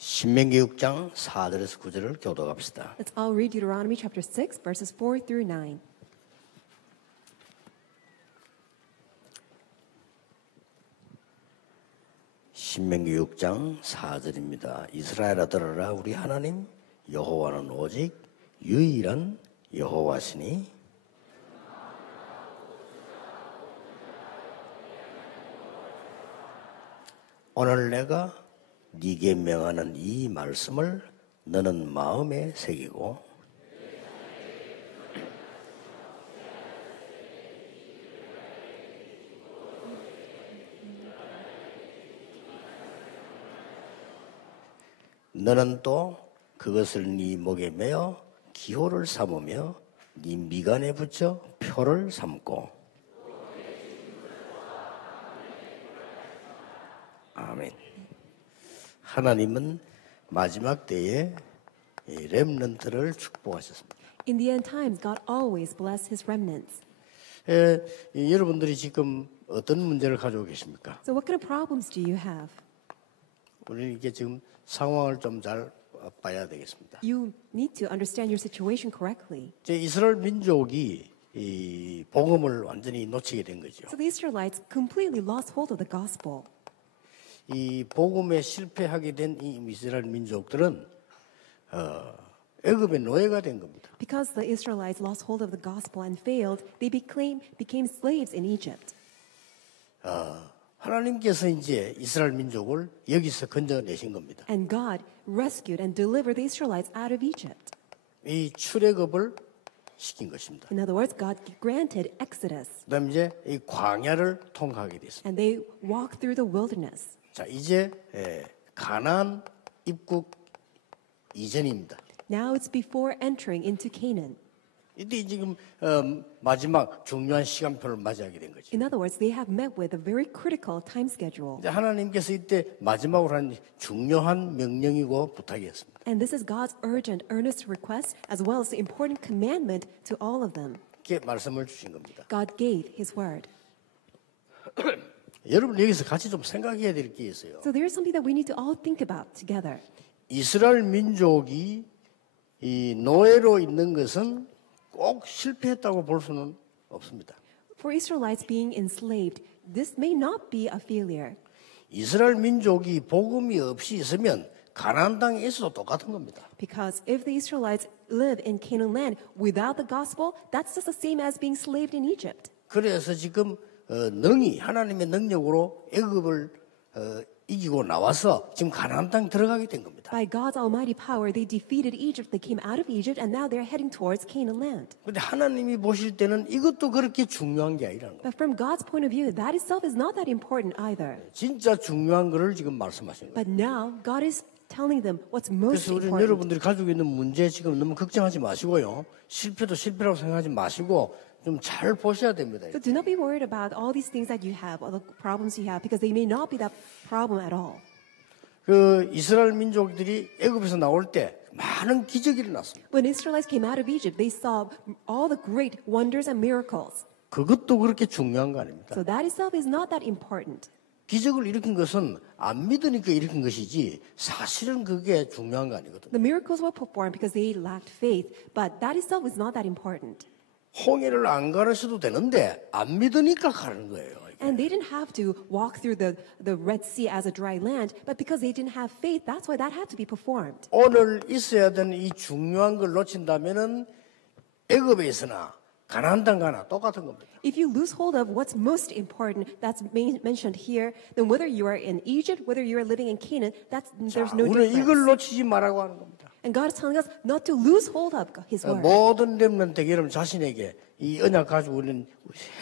신명기 6장 4절에서 9절을 교독합시다. Let's all read Deuteronomy chapter 6, verses 4 through 9. 신명기 6장 4절입니다. 이스라엘아 들어라, 우리 하나님 여호와는 오직 유일한 여호와시니 오늘 내가 네게 명하는 이 말씀을 너는 마음에 새기고 너는 또 그것을 네 목에 매어 기호를 삼으며 네 미간에 붙여 표를 삼고. 아멘. 하나님은 마지막 때에 렘넌트를 축복하셨습니다. In the end times, God always bless His remnants. 여러분들이 지금 어떤 문제를 가지고 계십니까? So what kind of problems do you have? 우리는 이게 지금 상황을 좀 잘 봐야 되겠습니다. You need to understand your situation correctly. 이스라엘 민족이 이 복음을 완전히 놓치게 된 거죠. So the Israelites completely lost hold of the gospel. 이 복음에 실패하게 된 이 이스라엘 민족들은 애굽의 노예가 된 겁니다. Because the Israelites lost hold of the gospel and failed, they became slaves in Egypt. 하나님께서 이제 이스라엘 민족을 여기서 건져내신 겁니다. And God rescued and delivered the Israelites out of Egypt. 이 출애굽을 시킨 것입니다. In other words, God granted Exodus. 그다음 이제 이 광야를 통과하게 됐습니다. And they walked through the wilderness. 자, 이제 가나안 입국 이전입니다. Now it's before entering into Canaan. 이때 지금 마지막 중요한 시간표를 맞이하게 된 거죠. In other words, they have met with a very critical time schedule. 하나님께서 이때 마지막으로 한 중요한 명령이고 부탁이었습니다. And this is God's urgent, earnest request, as well as the important commandment to all of them. 이렇게 말씀을 주신 겁니다. God gave His word. 여러분 여기서 같이 좀 생각해야 될 게 있어요. So there is something that we need to all think about together. 이스라엘 민족이 이 노예로 있는 것은 꼭 실패했다고 볼 수는 없습니다. For Israelites being enslaved, this may not be a failure. 이스라엘 민족이 복음이 없이 있으면 가나안 땅에 있어도 똑같은 겁니다. Because if the Israelites live in Canaan land without the gospel, that's just the same as being enslaved in Egypt. 그래서 지금 능히 하나님의 능력으로 애굽을 이기고 나와서 지금 가나안 땅 들어가게 된 겁니다. By God's almighty power, they defeated Egypt. They came out of Egypt, and now they're heading towards Canaan land. 그런데 하나님이 보실 때는 이것도 그렇게 중요한 게 아니라는 거예요. But from God's point of view, that itself is not that important either. 진짜 중요한 거를 지금 말씀하시는 거예요. But now, God is telling them what's most 그래서 우리는 important. 여러분들이 가지고 있는 문제 지금 너무 걱정하지 마시고요. 실패도 실패라고 생각하지 마시고 좀 잘 보셔야 됩니다. So do not be worried about all these things that you have, all the problems you have, because they may not be that problem at all. 그 이스라엘 민족들이 애굽에서 나올 때 많은 기적이 일어났습니다. When Israelites came out of Egypt, they saw all the great wonders and miracles. 그것도 그렇게 중요한 거 아닙니까? So that itself is not that important. 기적을 일으킨 것은 안 믿으니까 일으킨 것이지 사실은 그게 중요한 거 아니거든요. The miracles were performed because they lacked faith, but that itself is not that important. 홍해를 안 가르쳐도 되는데 안 믿으니까 가는 거예요. And they didn't have to walk through the Red Sea as a dry land, but because they didn't have faith, that's why that had to be performed. 오늘 있어야 되는 이 중요한 걸 놓친다면은 애굽에 있으나 가나안 땅 가나 똑같은 겁니다. If you lose hold of what's most important, that's mentioned here, then whether you are in Egypt, whether you are living in Canaan, there's no 우리는 이걸 difference. 놓치지 말라고 하는 겁니다. And God is telling us not to lose hold of His word. 모든 렘넌트 여러분 자신에게 이 언약 가지고 우리는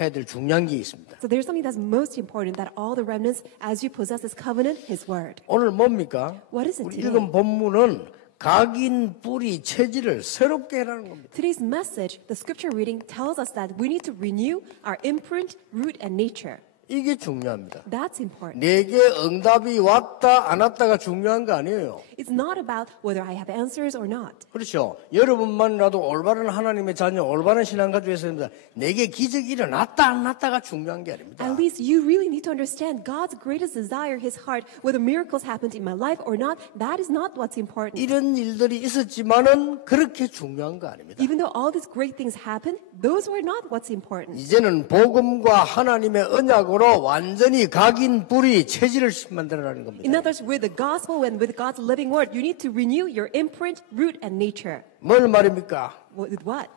해야 될 중요한 게 있습니다. So there's something that's most important that all the remnants, as you possess this covenant, His word. 오늘 뭡니까? What is it 우리 today? 읽은 본문은 각인 뿌리 체질을 새롭게 해라는 겁니다. Today's message, the scripture reading, tells us that we need to renew our imprint, root, and nature. 이게 중요합니다. That's important. 내게 응답이 왔다 안 왔다가 중요한 거 아니에요. It's not about whether I have answers or not. 그렇죠. 여러분만이라도 올바른 하나님의 자녀, 올바른 신앙 가지고 있어야 됩니다. 내게 기적이 일어났다 안 났다가 중요한 게 아닙니다. At least you really need to understand God's greatest desire, His heart, whether miracles happened in my life or not, that is not what's important. 이런 일들이 있었지만은 그렇게 중요한 거 아닙니다. Even though all these great things happened, those were not what's important. 이제는 복음과 하나님의 언약으로 완전히 각인 뿌리 체질을 만들어라는 겁니다. In others, with the gospel and with God's living word, you need to renew your imprint, root, and nature. 뭘 말입니까? With what?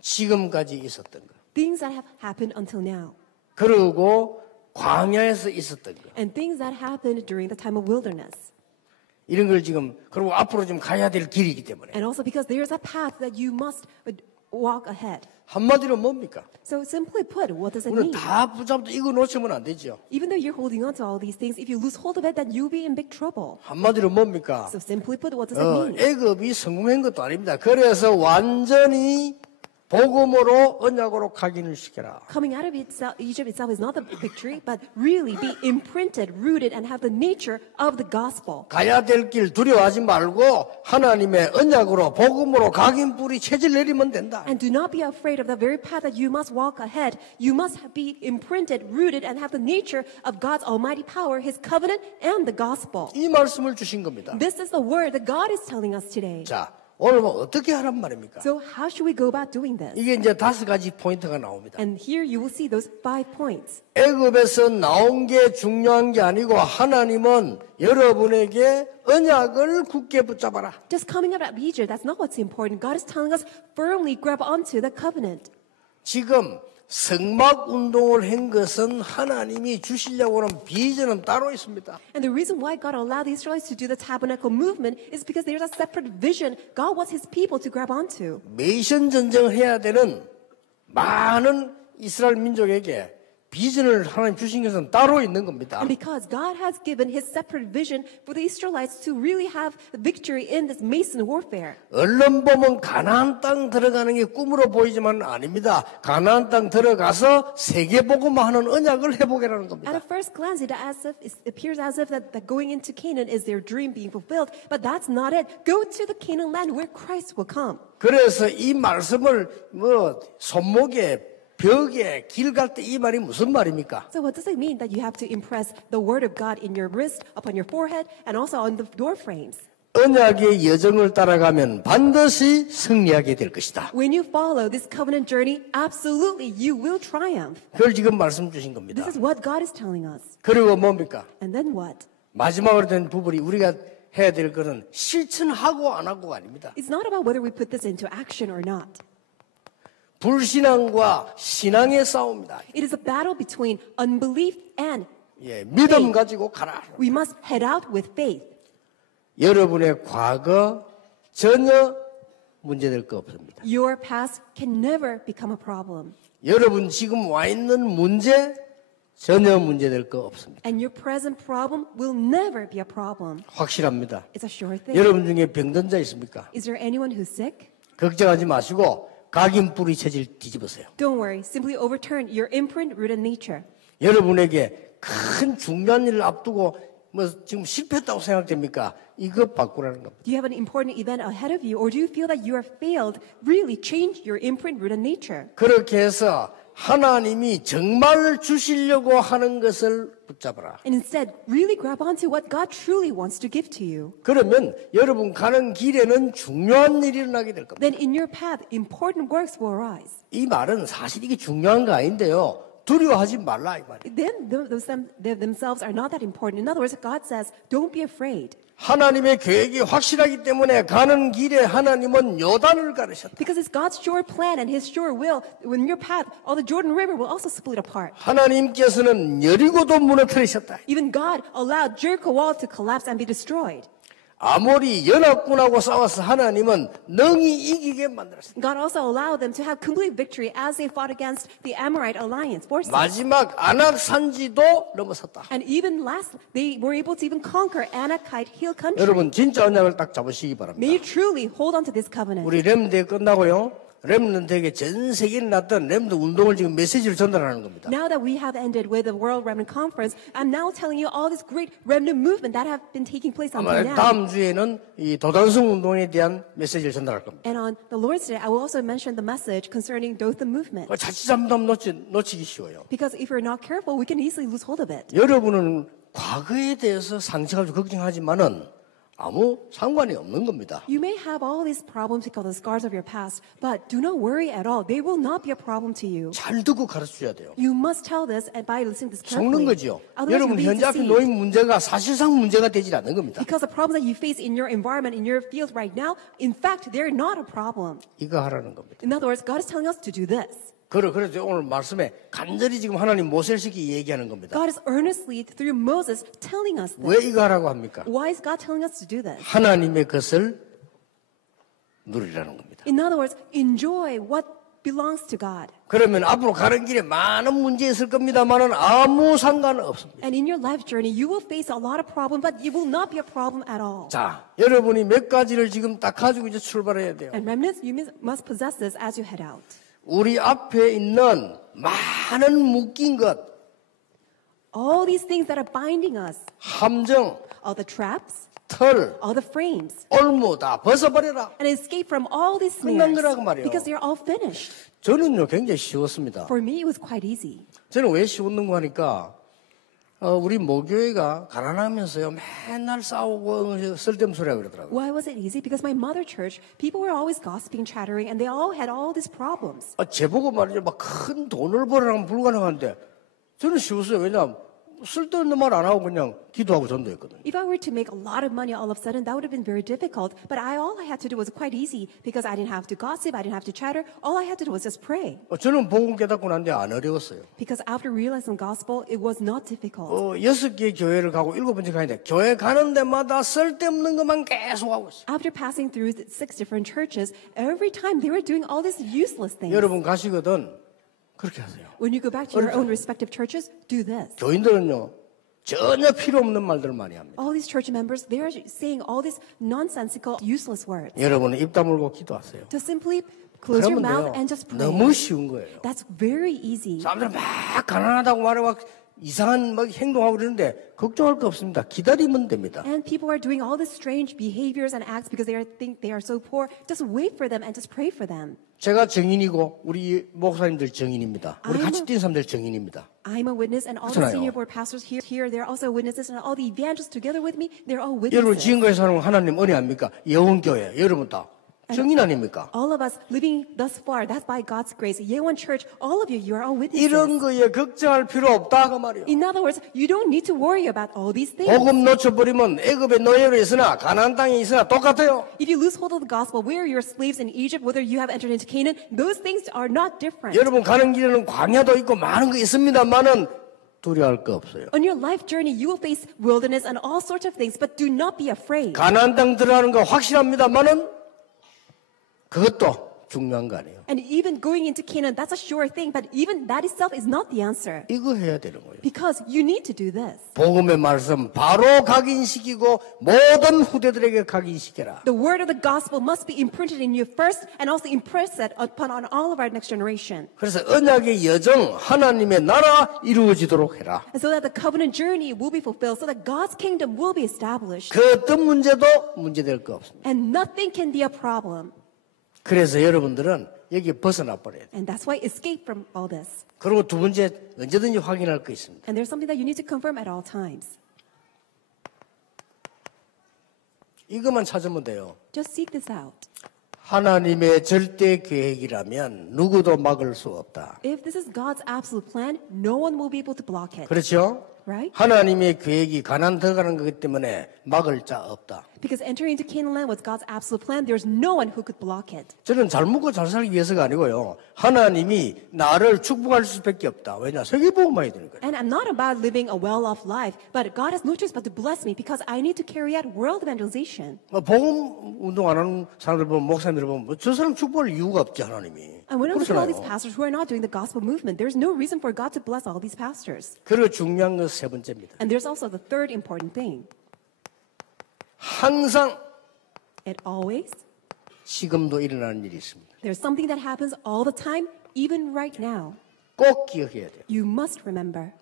지금까지 있었던 거. Things that have happened until now. 그리고 광야에서 있었던 거. And things that happened during the time of wilderness. 이런 걸 지금 그리고 앞으로 좀 가야 될 길이기 때문에. And also because there's a path that you must walk ahead. 한마디로 뭡니까? So simply put, what does it 우리는 mean? 다 붙잡도 이거 놓치면 안 되죠. Even though you're holding on to all these things, if you lose hold of it, then you'll be in big trouble. 한마디로 뭡니까? So simply put, what does it mean? 애굽이 성공한 것도 아닙니다. 그래서 완전히 복음으로 언약으로 각인을 시켜라. Coming out of Egypt itself is not the victory, but really be imprinted, rooted, and have the nature of the gospel. 가야 될 길 두려워하지 말고 하나님의 언약으로 복음으로 각인 뿌리 체질 내리면 된다. And do not be afraid of the very path that you must walk ahead. You must be imprinted, rooted, and have the nature of God's almighty power, His covenant, and the gospel. 이 말씀을 주신 겁니다. This is the word that God is telling us today. 자, 오늘 뭐 어떻게 하란 말입니까? So how should we go about doing this? 이게 이제 5가지 포인트가 나옵니다. And here you will see those 5 points. 애굽에서 나온 게 중요한 게 아니고 하나님은 여러분에게 언약을 굳게 붙잡아라. Just coming out of Egypt, that's not what's important. God is telling us firmly grab onto the covenant. 지금 성막 운동을 한 것은 하나님이 주시려고 하는 비전은 따로 있습니다. And the reason why God allowed the Israelites to do the tabernacle movement is because there's a separate vision God wants His people to grab onto. 메이션 전쟁을 해야 되는 많은 이스라엘 민족에게 비전을 하나님 주신 것은 따로 있는 겁니다. And because God has given His separate vision for the Israelites to really have victory in this Mason warfare. 얼른 보면 가나안 땅 들어가는 게 꿈으로 보이지만 아닙니다. 가나안 땅 들어가서 세계복음화하는 언약을 해보게라는 At 겁니다. a first glance, it appears as if that going into Canaan is their dream being fulfilled, but that's not it. Go to the Canaan land where Christ will come. 그래서 이 말씀을 손목에 벽에 길 갈 때 이 말이 무슨 말입니까? So what does it mean that you have to impress the word of God in your wrist, upon your forehead, and also on the door frames? 언약의 여정을 따라가면 반드시 승리하게 될 것이다. When you follow this covenant journey, absolutely you will triumph. 그걸 지금 말씀 주신 겁니다. This is what God is telling us. 그리고 뭡니까? And then what? 마지막으로 된 부분이 우리가 해야 될 것은 실천하고 안 하고가 아닙니다. It's not about whether we put this into action or not. 불신앙과 신앙의 싸움이다. It is a battle between unbelief and 믿음 가지고 가라. we must head out with faith. 여러분의 과거 전혀 문제될 거 없습니다. Your past can never become a problem. 여러분 지금 와 있는 문제 전혀 문제될 거 없습니다. And your present problem will never be a problem. 확실합니다. It's a sure thing. 여러분 중에 병든 자 있습니까? Is there anyone who's sick? 걱정하지 마시고 각인 뿌리 체질 뒤집으세요. Don't worry. Simply overturn your imprint, root, and nature. 여러분에게 큰 중요한 일을 앞두고 지금 실패했다고 생각됩니까? 이것 바꾸라는 겁니다. Do you have an important event ahead of you, or do you feel that you are failed? Really change your imprint, root, and nature. 그렇게 해서 하나님이 정말 주시려고 하는 것을 붙잡아라. And instead, really grab onto what God truly wants to give to you. 그러면 여러분 가는 길에는 중요한 일이 일어나게 될 겁니다. Then in your path, important works will arise. 이 말은 사실 이게 중요한 거 아닌데요. 두려워하지 말라 이 말이에요. Then they themselves are not that important. In other words, God says, don't be afraid. 하나님의 계획이 확실하기 때문에 가는 길에 하나님은 요단을 가르셨다. Because it's God's sure plan and His sure will. In your path, all the Jordan River will also split apart. 하나님께서는 여리고도 무너뜨리셨다. Even God allowed Jericho wall to collapse and be destroyed. 아모리 연합군하고 싸워서 하나님은 능히 이기게 만들었습니다. God also allowed them to have complete victory as they fought against the Amorite alliance forces. 마지막 아낙 산지도 넘어섰다. And even last, they were able to even conquer Anakite hill country. 여러분 진짜 언약을 딱 잡으시기 바랍니다. May you truly hold on to this covenant. 우리 렘대 끝나고요. 렘넌트에게 전 세계에 났던 렘넌트 운동을 지금 메시지를 전달하는 겁니다. Now that we have ended with the World Remnant Conference, I'm now telling you all this great remnant movement that have been taking place until 아마 now. 다음 주에는 이 도단성 운동에 대한 메시지를 전달할 겁니다. And on the Lord's Day, I will also mention the message concerning Dothan movement. 자칫 잘못하면 놓치기 쉬워요. Because if we're not careful, we can easily lose hold of it. 여러분은 과거에 대해서 상처가 걱정하지만은 아무 상관이 없는 겁니다. You may have all these problems because of the scars of your past, but do not worry at all. They will not be a problem to you. 잘 듣고 가르쳐줘야 돼요. You must tell this and by listening to this 속는 carefully. 거죠. Otherwise, 여러분 you'll be 현재 앞에 deceived. 놓인 문제가 사실상 문제가 되질 않는 겁니다. Because the problems that you face in your environment, in your field right now, in fact, they're not a problem. 이거 하라는 겁니다. In other words, God is telling us to do this. 그래서 오늘 말씀에 간절히 지금 하나님 모세시키 얘기하는 겁니다. God is earnestly, through Moses, telling us this. 왜 이거 하라고 합니까? Why is God telling us to do this? 하나님의 것을 누리라는 겁니다. In other words, enjoy what belongs to God. 그러면 앞으로 가는 길에 많은 문제 있을 겁니다만은 아무 상관 없습니다. And in your life journey, you will face a lot of problems, but it will not be a problem at all. 자, 여러분이 몇 가지를 지금 딱 가지고 이제 출발해야 돼요. And remnants, you must possess this as you head out. 우리 앞에 있는 많은 묶인 것, All these things that are binding us, 함정, all the traps, 털, all the frames, 올무 다 벗어버려라. and escape from all these 끝난 snares 거라고 말이에요. because they're all finished. 저는요 굉장히 쉬웠습니다. For me, it was quite easy. 저는 왜 쉬웠는가 하니까 우리 모교회가 가난하면서요 맨날 싸우고 쓸데없는 소리하고 그러더라고요. Why was it easy? Because my mother church, people were always gossiping, chattering, and they all had all these problems. 제보고 말이죠 막 큰 돈을 벌으라면 불가능한데 저는 쉬웠어요. 왜냐하면 쓸데없는 말 안 하고 그냥 기도하고 전도했거든요. If I were to make a lot of money all of a sudden, that would have been very difficult. But all I had to do was quite easy because I didn't have to gossip, I didn't have to chatter. All I had to do was just pray. 저는 복음 깨닫고 난 뒤에 안 어려웠어요. Because after realizing the gospel, it was not difficult. 6개 교회를 가고 7번째 가는데 교회 가는 데마다 쓸데없는 것만 계속 하고 있어요. After passing through 6 different churches, every time they were doing all these useless things. 여러분 가시거든 그렇게 하세요. When you go back to your own respective churches, do this. 교인들은요 전혀 필요 없는 말들을 많이 합니다. All these church members, they are saying all these nonsensical, useless words. 여러분은 입 다물고 기도하세요. Just simply close your 그러면 mouth 돼요. and just pray. 너무 쉬운 거예요. That's very easy. 사람들은 막 가난하다고 말해 막 이상한 막 행동하고 그러는데 걱정할 거 없습니다. 기다리면 됩니다. And people are doing all these strange behaviors and acts because they think they are so poor. Just wait for them and just pray for them. 제가 증인이고 우리 목사님들 증인입니다. 우리 같이 뛴 사람들 증인입니다. I'm a witness, and all the 그렇잖아요. senior board pastors here, they're also witnesses, and all the evangelists together with me, they're all 여러분 witnesses. 지금까지 사는 하나님 은혜 아닙니까? 영원교회 여러분 다 증인 아닙니까? All of us living thus far, that's by God's grace. Yeowon Church, all of you, you are all witnesses. 이런 거에 걱정할 필요 없다 그 말이에요. In other words, you don't need to worry about all these things. 복음 놓쳐버리면 애굽의 노예로 있으나 가나안 땅에 있으나 똑같아요. If you lose hold of the gospel, whether you're slaves in Egypt, whether you have entered into Canaan, those things are not different. 여러분 가는 길에는 광야도 있고 많은 거 있습니다만은 두려워할 거 없어요. On your life journey, you will face wilderness and all sorts of things, but do not be afraid. 가나안 땅 들어가는 거 확실합니다만은 그것도 중요한 거 아니에요. And even going into Canaan, that's a sure thing, but even that itself is not the answer. 이거 해야 되는 거예요. Because you need to do this. 복음의 말씀 바로 각인시키고 모든 후대들에게 각인시켜라. The word of the gospel must be imprinted in you first and also impress that upon on all of our next generation. 그래서 언약의 여정 하나님의 나라 이루어지도록 해라. And so that the covenant journey will be fulfilled, so that God's kingdom will be established. 그 어떤 문제도 문제될 거 없습니다. And nothing can be a problem. 그래서 여러분들은 여기 벗어나 버려야 돼요. And that's why escape from all this. 그리고 두 번째 언제든지 확인할 거 있습니다. And there's something that you need to confirm at all times. 이것만 찾으면 돼요. Just seek this out. 하나님의 절대 계획이라면 누구도 막을 수 없다. If this is God's absolute plan, no one will be able to block it. 그렇죠? Right? 하나님의 계획이 가난 들어가는 거기 때문에 막을 자 없다. Because entering into Canaan land was God's absolute plan, there's no one who could block it. 저는 잘 먹고 잘 살기 위해서가 아니고요. 하나님이 나를 축복할 수밖에 없다. 왜냐? 세계복음만 해야 되는 거예요. And I'm not about living a well-off life, but God has no choice but to bless me because I need to carry out world evangelization. 복음 운동 안 하는 사람들 보면 목사님들 보면 저 사람 축복할 이유가 없지 하나님이. And when I look at all these 그렇잖아요. pastors who are not doing the gospel movement, there's no reason for God to bless all these pastors. 그리고 중요한 건 세 번째입니다. And there's also the third important thing. 항상 It always 지금도 일어나는 일이 있습니다. There's something that happens all the time, even right now. 꼭 기억해야 돼요. You must remember.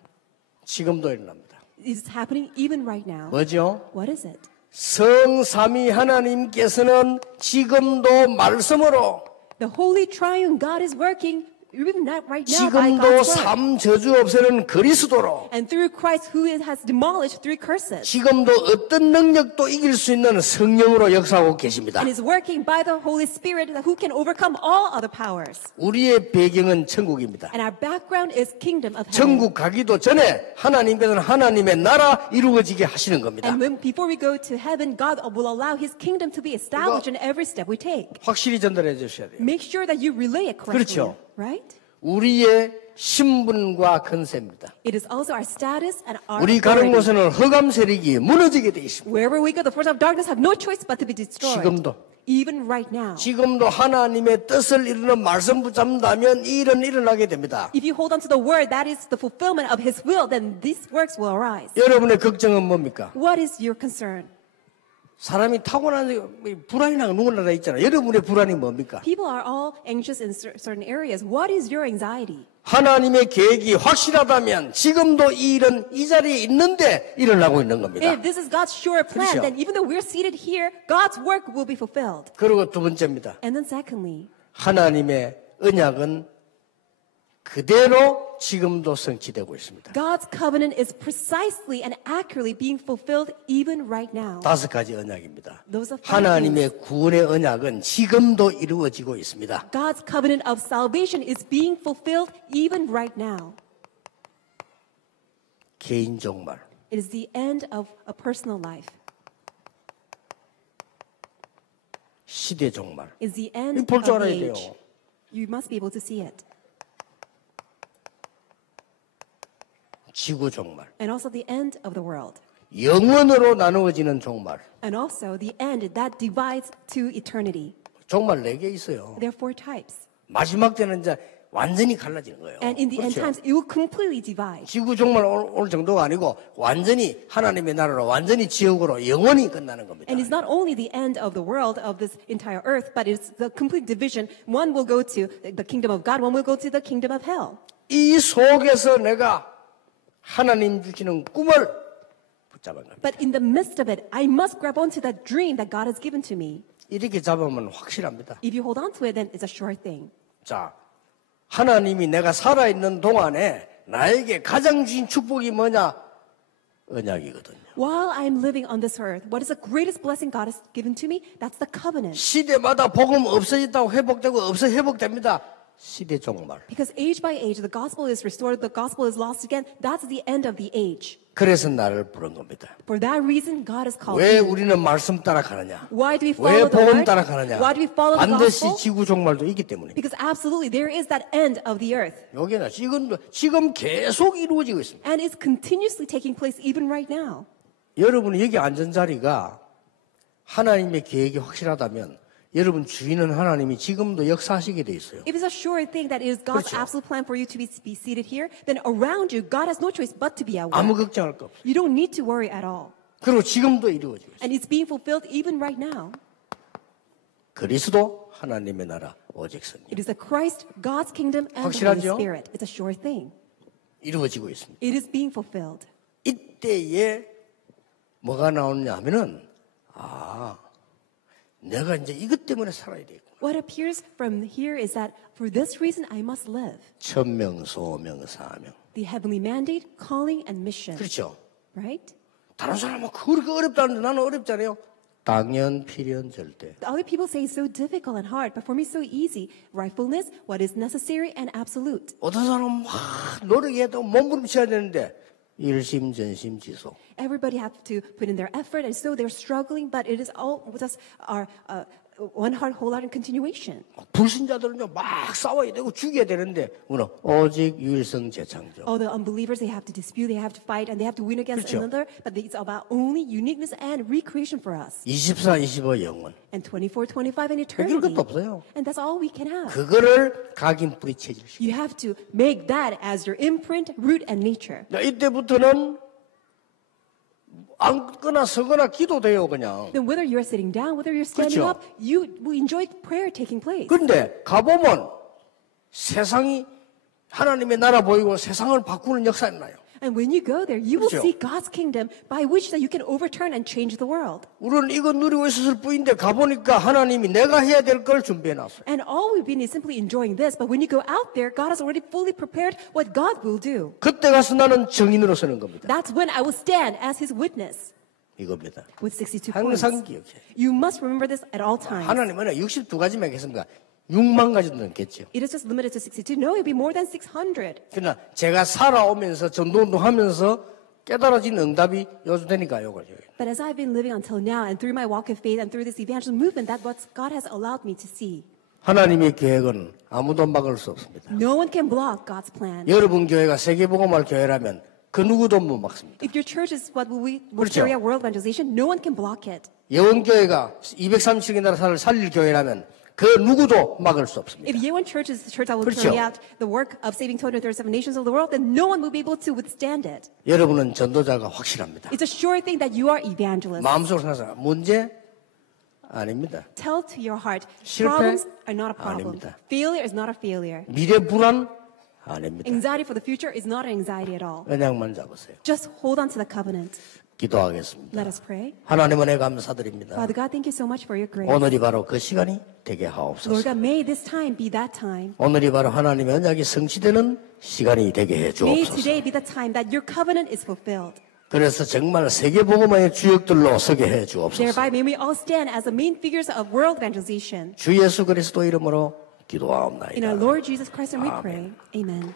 지금도 일어납니다. It's happening even right now. 뭐죠? What is it? 성삼위 하나님께서는 지금도 말씀으로 The Holy Triune God is working even right now by 지금도 God's word. 삼 저주 없애는 그리스도로 And through Christ who has demolished three curses. 지금도 어떤 능력도 이길 수 있는 성령으로 역사하고 계십니다. And is working by the Holy Spirit who can overcome all other powers. 우리의 배경은 천국입니다. And our background is kingdom of heaven. 천국 가기도 전에 하나님께서는 하나님의 나라 이루어지게 하시는 겁니다. And before we go to heaven, God will allow His kingdom to be established in every step we take. 확실히 전달해 주셔야 돼요. Make sure that you relay it correctly. 그렇죠. Right? 우리의 신분과 권세입니다. It is also our status and our 우리 가는 authority. 곳에는 흑암 세력이 무너지게 돼 있습니다. Wherever we go, the forces of darkness have no choice but to be destroyed. 지금도. Even right now. 지금도 하나님의 뜻을 이루는 말씀 붙잡는다면 이 일은 일어나게 됩니다. If you hold on to the word, that is the fulfillment of His will, then these works will arise. 여러분의 걱정은 뭡니까? What is your concern? 사람이 타고난 불안이나 누구나 다 있잖아요. 여러분의 불안이 뭡니까? People are all anxious in certain areas. What is your anxiety? 하나님의 계획이 확실하다면 지금도 이 일은 이 자리에 있는데 일어나고 있는 겁니다. If this is God's sure plan, 그렇죠. then even though we're seated here, God's work will be fulfilled. 그리고 두 번째입니다. And then secondly, 하나님의 언약은 그대로 지금도 성취되고 있습니다. God's covenant is precisely and accurately being fulfilled even right now. 다섯 가지 언약입니다. Those are five 하나님의 구원의 언약은 지금도 이루어지고 있습니다. God's covenant of salvation is being fulfilled even right now. 개인 종말, It is the end of a personal life. 시대 종말. It is the end 볼 줄 of 알아야 the 돼요. age. You must be able to see it. 지구 종말. And also the end of the world. 영원으로 나누어지는 종말. And also the end that divides to eternity. 종말 4개 있어요. There are four types. 마지막 때는 이제 완전히 갈라지는 거예요. And in the end 그렇죠? times, it will completely divide. 지구 종말 올 정도가 아니고 완전히 하나님의 나라로 완전히 지옥으로 영원히 끝나는 겁니다. And it's not only the end of the world, of this entire earth, but it's the complete division. One will go to the kingdom of God, one will go to the kingdom of hell. 이 속에서 내가 하나님 주시는 꿈을 붙잡은 겁니다. But in the midst of it, I must grab onto that dream that God has given to me. 이렇게 잡으면 확실합니다. If you hold on to it, then it's a sure thing. 자, 하나님이 내가 살아있는 동안에 나에게 가장 주신 축복이 뭐냐? 언약이거든요. While I'm living on this earth, what is the greatest blessing God has given to me? That's the covenant. 시대마다 복음 없어졌다고 회복되고 회복됩니다. 시대 종말. Because age by age, the gospel is restored, the gospel is lost again. That's the end of the age. 그래서 나를 부른 겁니다. For that reason, God has called 왜 you. 우리는 말씀 따라가느냐? Why do we 왜 follow the 복음 word? 따라가느냐? Why do we follow the 반드시 gospel? 지구 종말도 있기 때문입니다. Because absolutely, there is that end of the earth. 여기는 지금 계속 이루어지고 있습니다. And it's continuously taking place even right now. 여러분이 여기 앉은 자리가 하나님의 계획이 확실하다면 여러분 주인은 하나님이 지금도 역사하시게 돼 있어요. If it's a sure thing that it is God's 그렇죠. absolute plan for you to be seated here, then around you, God has no choice but to be at 아무 work. 걱정할 거 없어요. You don't need to worry at all. 그리고 지금도 이루어지고 있어요. And it's being fulfilled even right now. 그리스도 하나님의 나라 오직 성령 It is the Christ, God's kingdom, and the Holy 확실하죠? Spirit. It's a sure thing. 이루어지고 있습니다. It is being fulfilled. 이때에 뭐가 나오느냐 하면은 내가 이제 이것 때문에 살아야 되겠구나. What appears from here is that for this reason I must live. 천명, 소명, 사명. The heavenly mandate, calling, and mission. 그렇죠. Right? 다른 사람은 그렇게 어렵다는데 나는 어렵잖아요. 당연, 필연, 절대. The other people say it's so difficult and hard, but for me it's so easy. Rightfulness, what is necessary, and absolute. 어떤 사람은 막 노력해도 몸부림쳐야 되는데 일심전심지소. Everybody have to put in their effort, and so they're struggling, but it is all just our one heart, whole heart, and continuation. 불신자들은요 막 싸워야 되고 죽여야 되는데 우리는 오직 유일성 재창조. All the unbelievers, they have to dispute, they have to fight, and they have to win against 그렇죠. another, but it's about only uniqueness and recreation for us. 24, 25 영원. And 24, 25, and 해줄 eternity. 것도 없어요. And that's all we can have. 그거를 각인 뿌리 체질시켜. You have to make that as your imprint, root, and nature. 이때부터는 앉거나 서거나 기도돼요, 그냥. Then whether you're sitting down, whether you're standing 그렇죠. up, you will enjoy prayer taking place. 그런데 가보면 세상이 하나님의 나라 보이고 세상을 바꾸는 역사가 나요. And when you go there, you will 그렇죠. see God's kingdom by which that you can overturn and change the world. 우리는 이거 누리고 있었을 뿐인데 가보니까 하나님이 내가 해야 될 걸 준비해놨어요. And all we've been is simply enjoying this. But when you go out there, God has already fully prepared what God will do. 그때 가서 나는 증인으로 서는 겁니다. That's when I will stand as His witness 이겁니다. with 62 points. 항상 기억해. You must remember this at all times. 하나님은 62가지만 했습니까? 6만 가지도 넘겠죠. It is just limited to 62. No, it will be more than 600. 그러나 제가 살아오면서 전도운동하면서 깨달아진 응답이 요즘 되니까요. But as I've been living until now, and through my walk of faith, and through this evangelism movement, that's what God has allowed me to see. 하나님의 계획은 아무도 막을 수 없습니다. No one can block God's plan. 여러분 교회가 세계복음할 교회라면 그 누구도 못 막습니다. If your church is what we will 그렇죠. carry out world evangelization, no one can block it. 예원교회가 237개 나라를 살릴 교회라면 그 누구도 막을 수 없습니다. If Yeowon Church is the church that will 그렇죠. carry out the work of saving 237 nations of the world, then no one will be able to withstand it. 여러분은 전도자가 확실합니다. It's a sure thing that you are evangelists. 마음속으로 생각하세요. 문제 아닙니다. Tell to your heart, 실패 problems are not a problem. 아닙니다. Failure is not a failure. 미래 불안 아닙니다. Anxiety for the future is not an anxiety at all. 언약만 잡으세요. Just hold on to the covenant. 기도하겠습니다. Let us pray. 하나님 은혜 감사드립니다. Father God, thank you so much for your grace. 오늘이 바로 그 시간이 되게 Lord 하옵소서. God, may this time be that time. 오늘이 바로 하나님의 언약이 성취되는 시간이 되게 해 May 주옵소서. today be the time that your covenant is fulfilled. 그래서 정말 세계복음의 주역들로 서게 해 주옵소서. Thereby may we all stand as the main figures of world evangelization. 주 예수 그리스도 이름으로 In 기도하옵나이다. our Lord Jesus Christ and we Amen. pray. Amen.